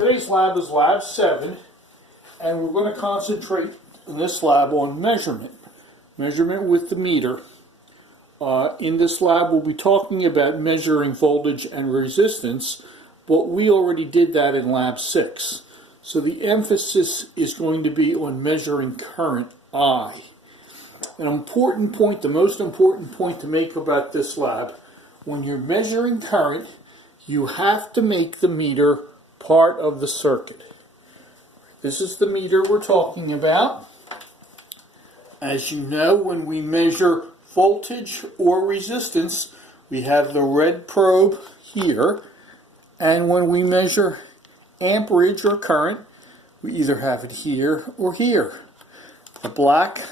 Today's lab is Lab 7, and we're going to concentrate in this lab on measurement. Measurement with the meter. In this lab we'll be talking about measuring voltage and resistance, but we already did that in Lab 6. So the emphasis is going to be on measuring current, I. An important point, the most important point to make about this lab, when you're measuring current, you have to make the meter part of the circuit. This is the meter we're talking about. As you know, when we measure voltage or resistance, we have the red probe here, and when we measure amperage or current, we either have it here or here. The black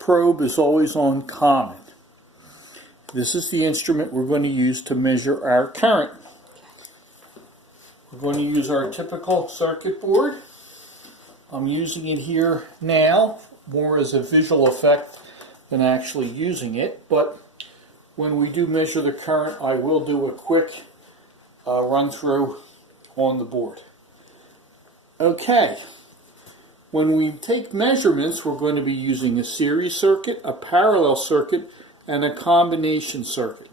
probe is always on common. This is the instrument we're going to use to measure our current. We're going to use our typical circuit board. I'm using it here now more as a visual effect than actually using it, but when we do measure the current, I will do a quick run through on the board. Okay, when we take measurements, we're going to be using a series circuit, a parallel circuit, and a combination circuit.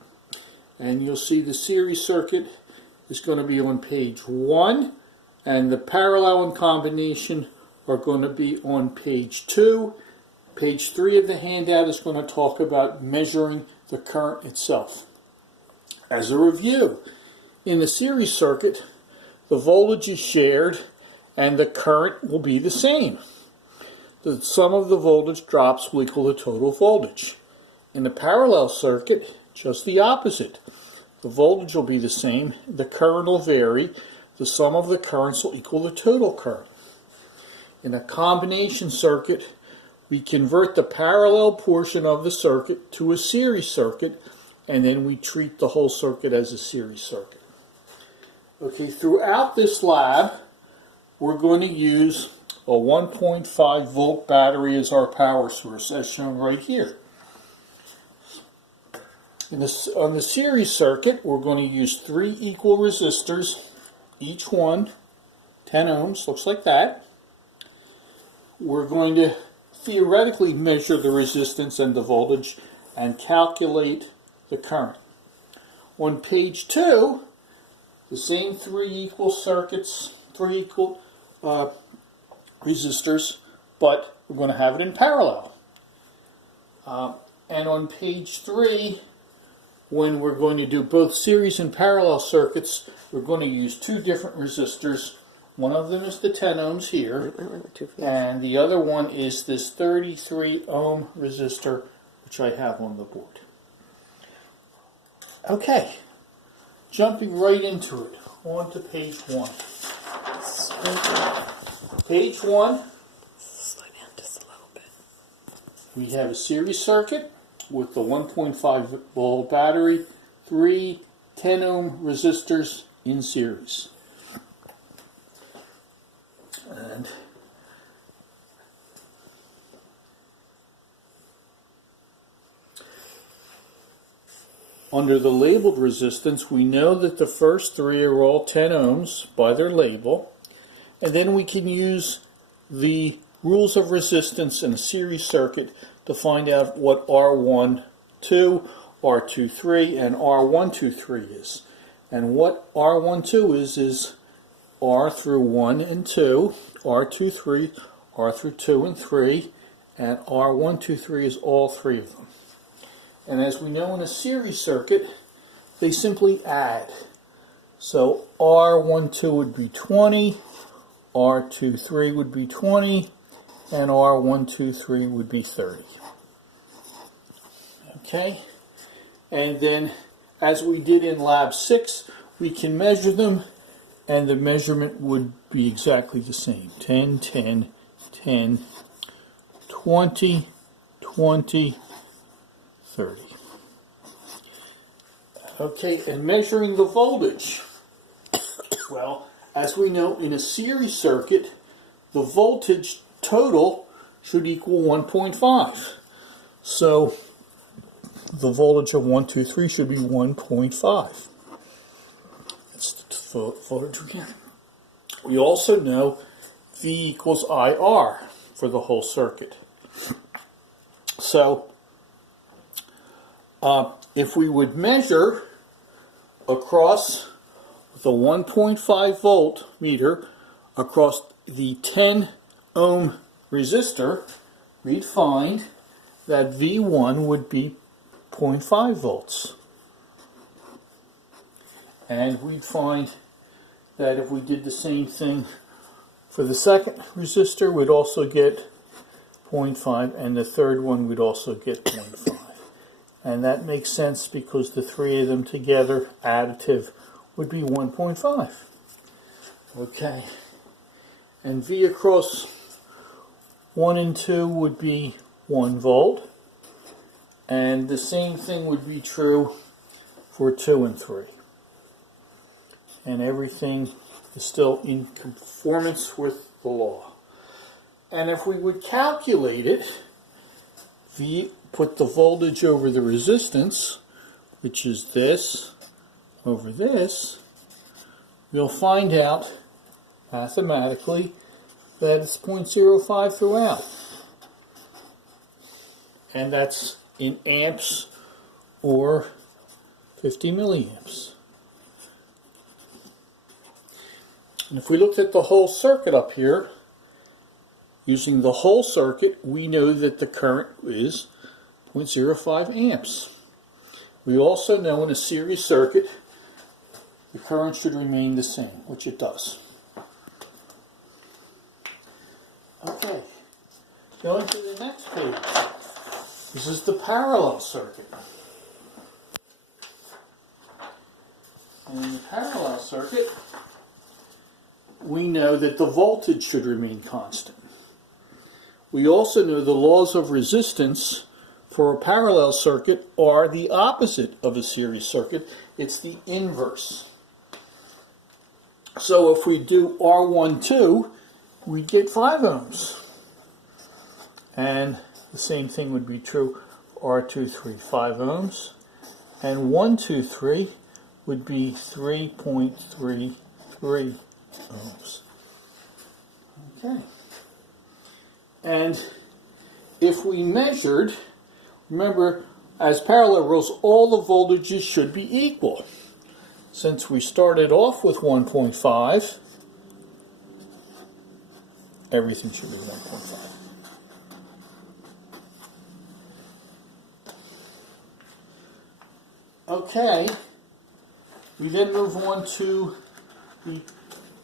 And you'll see the series circuit is going to be on page 1, and the parallel and combination are going to be on page 2. Page 3 of the handout is going to talk about measuring the current itself. As a review, in the series circuit, the voltage is shared and the current will be the same. The sum of the voltage drops will equal the total voltage. In the parallel circuit, just the opposite. The voltage will be the same, the current will vary, the sum of the currents will equal the total current. In a combination circuit, we convert the parallel portion of the circuit to a series circuit, and then we treat the whole circuit as a series circuit. Okay, throughout this lab, we're going to use a 1.5 volt battery as our power source, as shown right here. On the series circuit, we're going to use 3 equal resistors, each one 10 ohms, looks like that. We're going to theoretically measure the resistance and the voltage and calculate the current. On page 2, the same 3 equal circuits, 3 equal resistors, but we're going to have it in parallel. And on page 3, when we're going to do both series and parallel circuits, we're going to use 2 different resistors. One of them is the 10 ohms here, and the other one is this 33 ohm resistor, which I have on the board. Okay, jumping right into it, on to page 1. Page 1, slow down just a little bit. We have a series circuit with the 1.5 volt battery, 3 10 ohm resistors in series. And under the labeled resistance, we know that the first 3 are all 10 ohms by their label, and then we can use the rules of resistance in a series circuit to find out what R12, R23, and R123 is. And what R12 is R through 1 and 2, R23, R through 2 and 3, and R123 is all 3 of them. And as we know in a series circuit, they simply add. So R12 would be 20, R23 would be 20, and R123 would be 30. Okay? And then, as we did in Lab 6, we can measure them, and the measurement would be exactly the same. 10, 10, 10, 20, 20, 30. Okay, and measuring the voltage. Well, as we know, in a series circuit, the voltage total should equal 1.5. So the voltage of 1, 2, 3 should be 1.5. That's the voltage we have. We also know V equals IR for the whole circuit. So if we would measure across the 1.5 volt meter across the 10 ohm resistor, we'd find that V1 would be 0.5 volts. And we'd find that if we did the same thing for the second resistor, we'd also get 0.5, and the third one would also get 0.5. And that makes sense because the three of them together, additive, would be 1.5. Okay. And V across 1 and 2 would be 1 volt. And the same thing would be true for 2 and 3. And everything is still in conformance with the law. And if we would calculate it, V, put the voltage over the resistance, which is this over this, you'll find out mathematically that it's 0.05 throughout. And that's in amps or 50 milliamps. And if we looked at the whole circuit up here, using the whole circuit, we know that the current is 0.05 amps. We also know in a series circuit, the current should remain the same, which it does. Okay, going to the next page. This is the parallel circuit. And in the parallel circuit, we know that the voltage should remain constant. We also know the laws of resistance for a parallel circuit are the opposite of a series circuit. It's the inverse. So if we do R12, we get 5 ohms. And the same thing would be true for R23, 5 ohms. And 123 would be 3.33 ohms. Okay. And if we measured, remember, as parallel rows, all the voltages should be equal. Since we started off with 1.5, everything should be 1.5. Okay, we then move on to the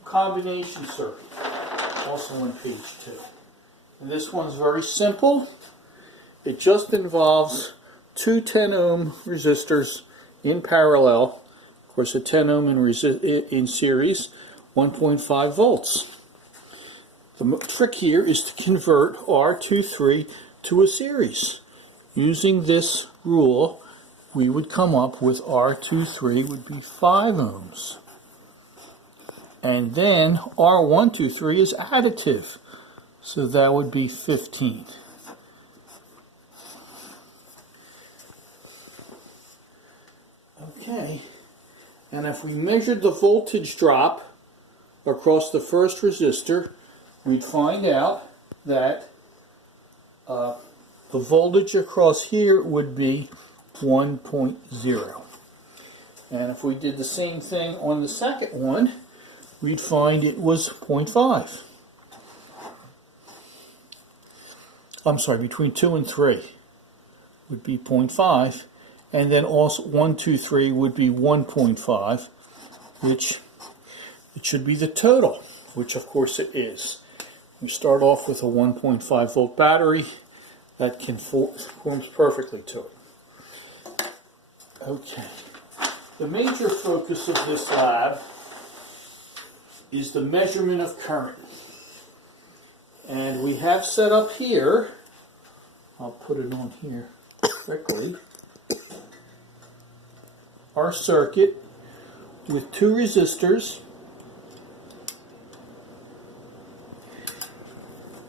combination circuit, also on page 2. And this one's very simple. It just involves two 10 ohm resistors in parallel. Of course, a 10 ohm in series, 1.5 volts. The trick here is to convert R23 to a series. Using this rule, we would come up with R23 would be 5 ohms. And then R123 is additive, so that would be 15. Okay, and if we measured the voltage drop across the first resistor, we'd find out that the voltage across here would be 1.0. And if we did the same thing on the second one, we'd find it was 0.5. I'm sorry, between 2 and 3 would be 0.5. And then also 1, 2, 3 would be 1.5, which it should be the total, which of course it is. We start off with a 1.5 volt battery that conforms perfectly to it. Okay. The major focus of this lab is the measurement of current. And we have set up here, I'll put it on here quickly, our circuit with two resistors,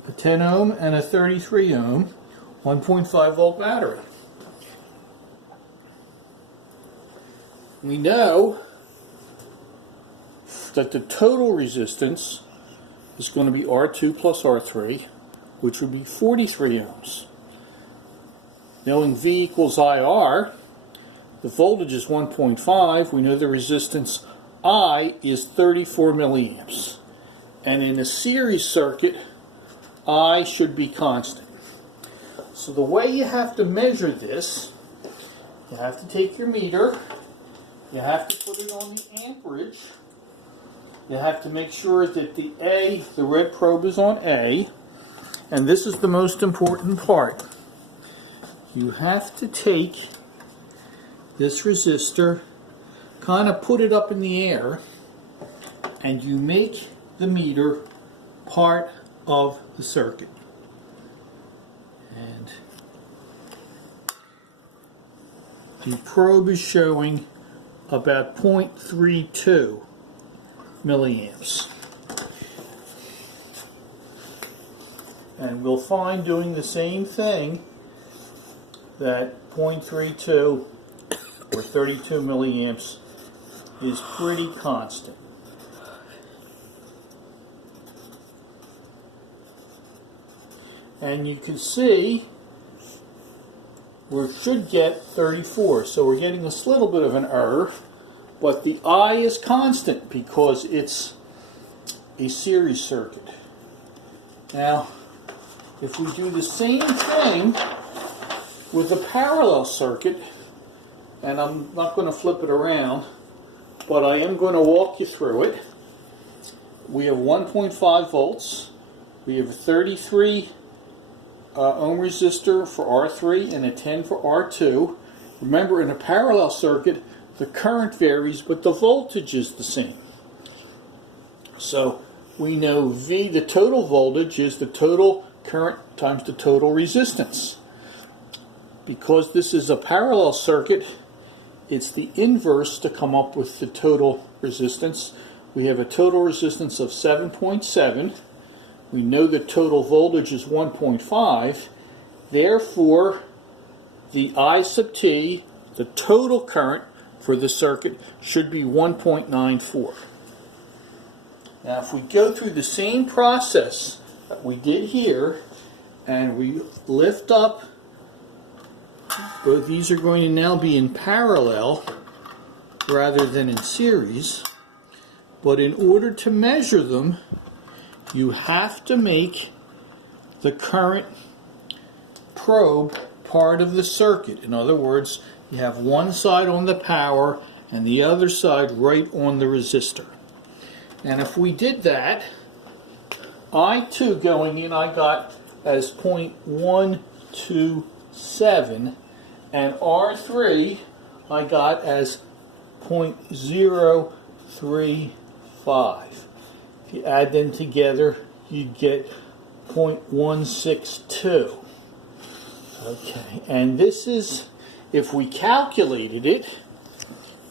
a 10 ohm and a 33 ohm, 1.5 volt battery. We know that the total resistance is going to be R2 plus R3, which would be 43 ohms. Knowing V equals IR, the voltage is 1.5. We know the resistance I is 34 milliamps. And in a series circuit, I should be constant. So the way you have to measure this, you have to take your meter, you have to put it on the amperage, you have to make sure that the red probe is on A, and this is the most important part. You have to take this resistor, kind of put it up in the air, and you make the meter part of the circuit. And the probe is showing about 0.32 milliamps. And we'll find doing the same thing that 0.32 or 32 milliamps is pretty constant. And you can see we should get 34, so we're getting this little bit of an error, but the I is constant because it's a series circuit. Now, if we do the same thing with a parallel circuit, and I'm not going to flip it around, but I am going to walk you through it. We have 1.5 volts, we have a 33 ohm resistor for R3 and a 10 for R2. Remember, in a parallel circuit, the current varies, but the voltage is the same. So we know V, the total voltage, is the total current times the total resistance. Because this is a parallel circuit, it's the inverse to come up with the total resistance. We have a total resistance of 7.7. We know the total voltage is 1.5. Therefore, the I sub T, the total current for the circuit, should be 1.94. Now, if we go through the same process that we did here, and we lift up, both these are going to now be in parallel rather than in series, but in order to measure them, you have to make the current probe part of the circuit. In other words, you have one side on the power and the other side right on the resistor. And if we did that, I2 going in I got as 0.127, and R3 I got as 0.035. If you add them together, you get 0.162. Okay, and this is, if we calculated it,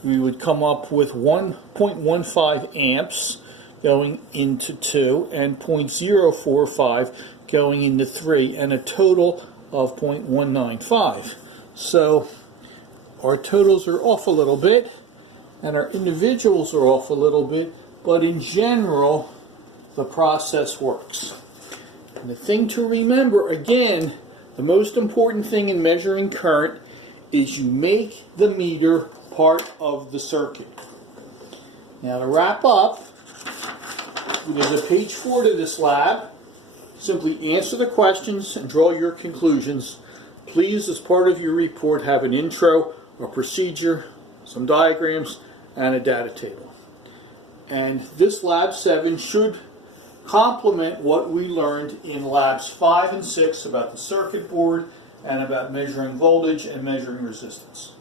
we would come up with 1.15 amps going into 2 and 0.045 going into 3, and a total of 0.195. So our totals are off a little bit and our individuals are off a little bit, but in general the process works. And the thing to remember, again, the most important thing in measuring current is you make the meter part of the circuit. Now, to wrap up, there's a page 4 to this lab. Simply answer the questions and draw your conclusions. Please, as part of your report, have an intro, a procedure, some diagrams, and a data table. And this lab 7 should complement what we learned in labs 5 and 6 about the circuit board and about measuring voltage and measuring resistance.